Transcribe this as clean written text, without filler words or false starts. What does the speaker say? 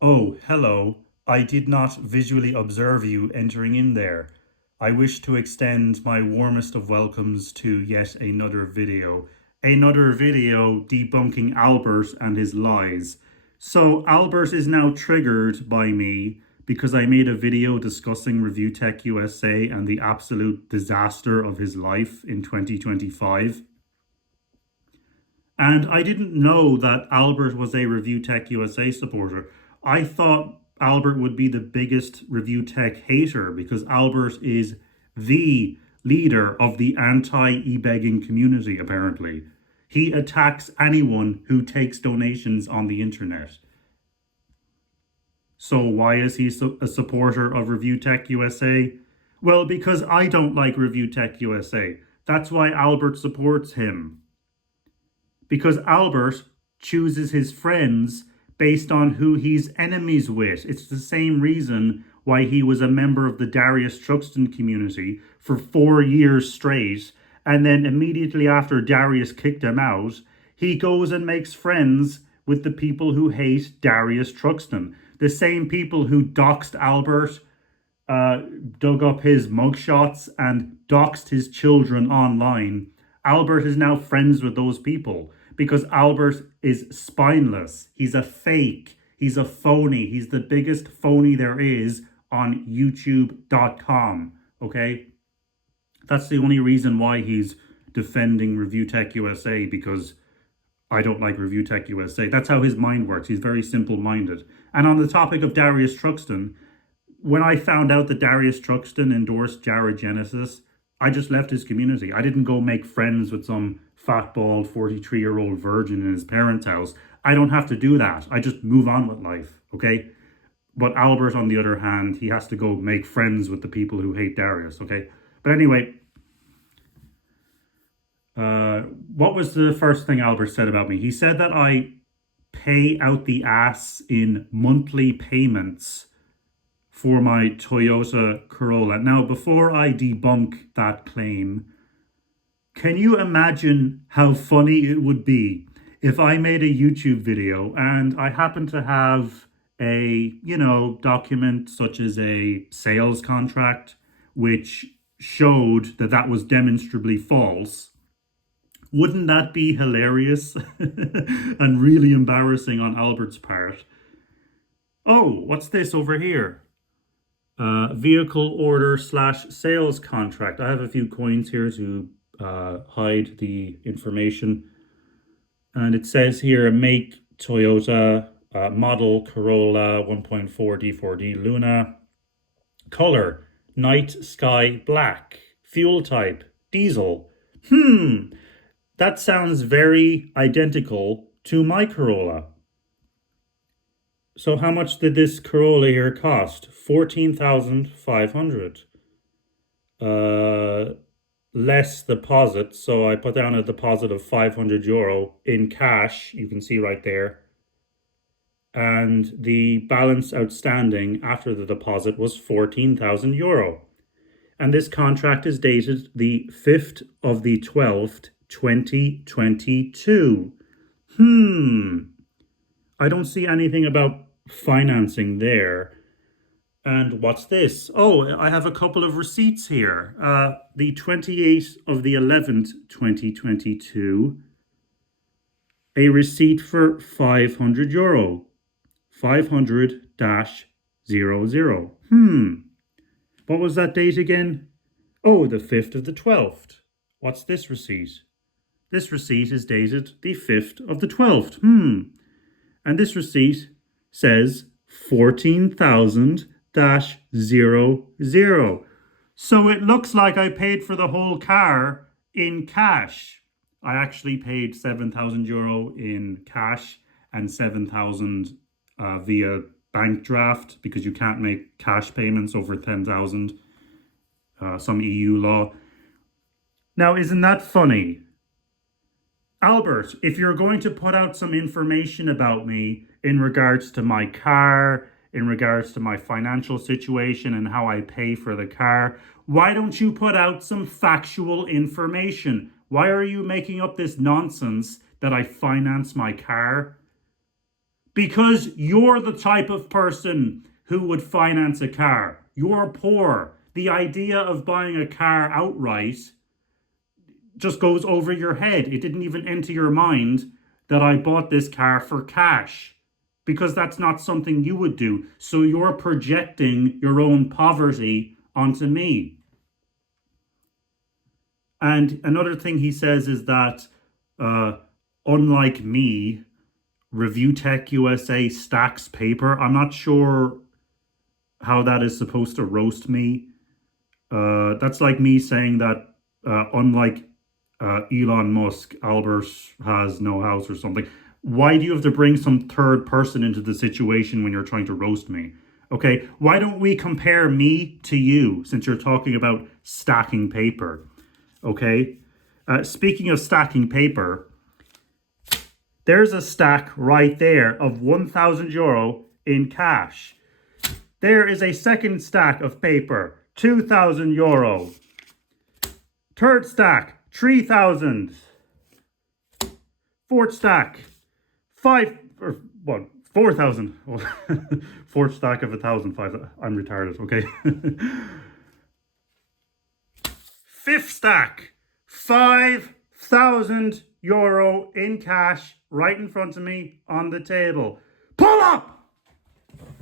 Oh, hello. I did not visually observe you entering in there. I wish to extend my warmest of welcomes to yet another video. Another video debunking Albert and his lies. So, Albert is now triggered by me because I made a video discussing ReviewTechUSA and the absolute disaster of his life in 2025. And I didn't know that Albert was a Review Tech USA supporter. I thought Albert would be the biggest Review Tech hater because Albert is the leader of the anti e-begging community, apparently. He attacks anyone who takes donations on the internet. So why is he a supporter of Review Tech USA? Well, because I don't like Review Tech USA. That's why Albert supports him, because Albert chooses his friends based on who he's enemies with. It's the same reason why he was a member of the Darius Truxton community for 4 years straight, and then immediately after Darius kicked him out, he goes and makes friends with the people who hate Darius Truxton. The same people who doxed Albert, dug up his mugshots, and doxed his children online. Albert is now friends with those people because Albert is spineless. He's a fake. He's a phony. He's the biggest phony there is on YouTube.com. Okay? That's the only reason why he's defending Review Tech USA, because I don't like Review Tech USA. That's how his mind works. He's very simple minded. And on the topic of Darius Truxton, when I found out that Darius Truxton endorsed Jared Genesis, I just left his community. I didn't go make friends with some fat, bald, 43-year-old virgin in his parents' house. I don't have to do that. I just move on with life, okay? But Albert, on the other hand, he has to go make friends with the people who hate Darius, okay? But anyway, what was the first thing Albert said about me? He said that I pay out the ass in monthly payments for my Toyota Corolla. Now, before I debunk that claim, can you imagine how funny it would be if I made a YouTube video and I happened to have a, document such as a sales contract, which showed that that was demonstrably false? Wouldn't that be hilarious and really embarrassing on Albert's part? Oh, what's this over here? Vehicle order / sales contract. I have a few coins here to hide the information. And it says here, make Toyota, model Corolla 1.4 D4D Luna, color night sky black, fuel type diesel. That sounds very identical to my Corolla. So how much did this Corolla here cost? 14,500. Less deposit, so I put down a deposit of €500 in cash, you can see right there. And the balance outstanding after the deposit was €14,000. And this contract is dated the 5th of the 12th, 2022. I don't see anything about financing there. And what's this? Oh, I have a couple of receipts here. The 28th of the 11th, 2022, a receipt for €500. 500-00. What was that date again? Oh, the 5th of the 12th. What's this receipt? This receipt is dated the 5th of the 12th. And this receipt says 14,000-00. So it looks like I paid for the whole car in cash. I actually paid €7,000 in cash and 7,000 via bank draft, because you can't make cash payments over 10,000. Some EU law. Now, isn't that funny? Albert, if you're going to put out some information about me in regards to my car, in regards to my financial situation and how I pay for the car, why don't you put out some factual information? Why are you making up this nonsense that I finance my car? Because you're the type of person who would finance a car. You're poor. The idea of buying a car outright just goes over your head. It didn't even enter your mind that I bought this car for cash, because that's not something you would do. So you're projecting your own poverty onto me. And another thing he says is that, unlike me, ReviewTechUSA stacks paper. I'm not sure how that is supposed to roast me. That's like me saying that, unlike Elon Musk, Albert has no house or something. Why do you have to bring some third person into the situation when you're trying to roast me? Okay, why don't we compare me to you, since you're talking about stacking paper? Okay, speaking of stacking paper, there's a stack right there of €1,000 in cash. There is a second stack of paper, €2,000. Third stack, 3,000. Fourth stack, 4,000. Fourth stack of 1,000, 5,000. I'm retarded, okay? Fifth stack, €5,000 in cash right in front of me on the table. Pull up!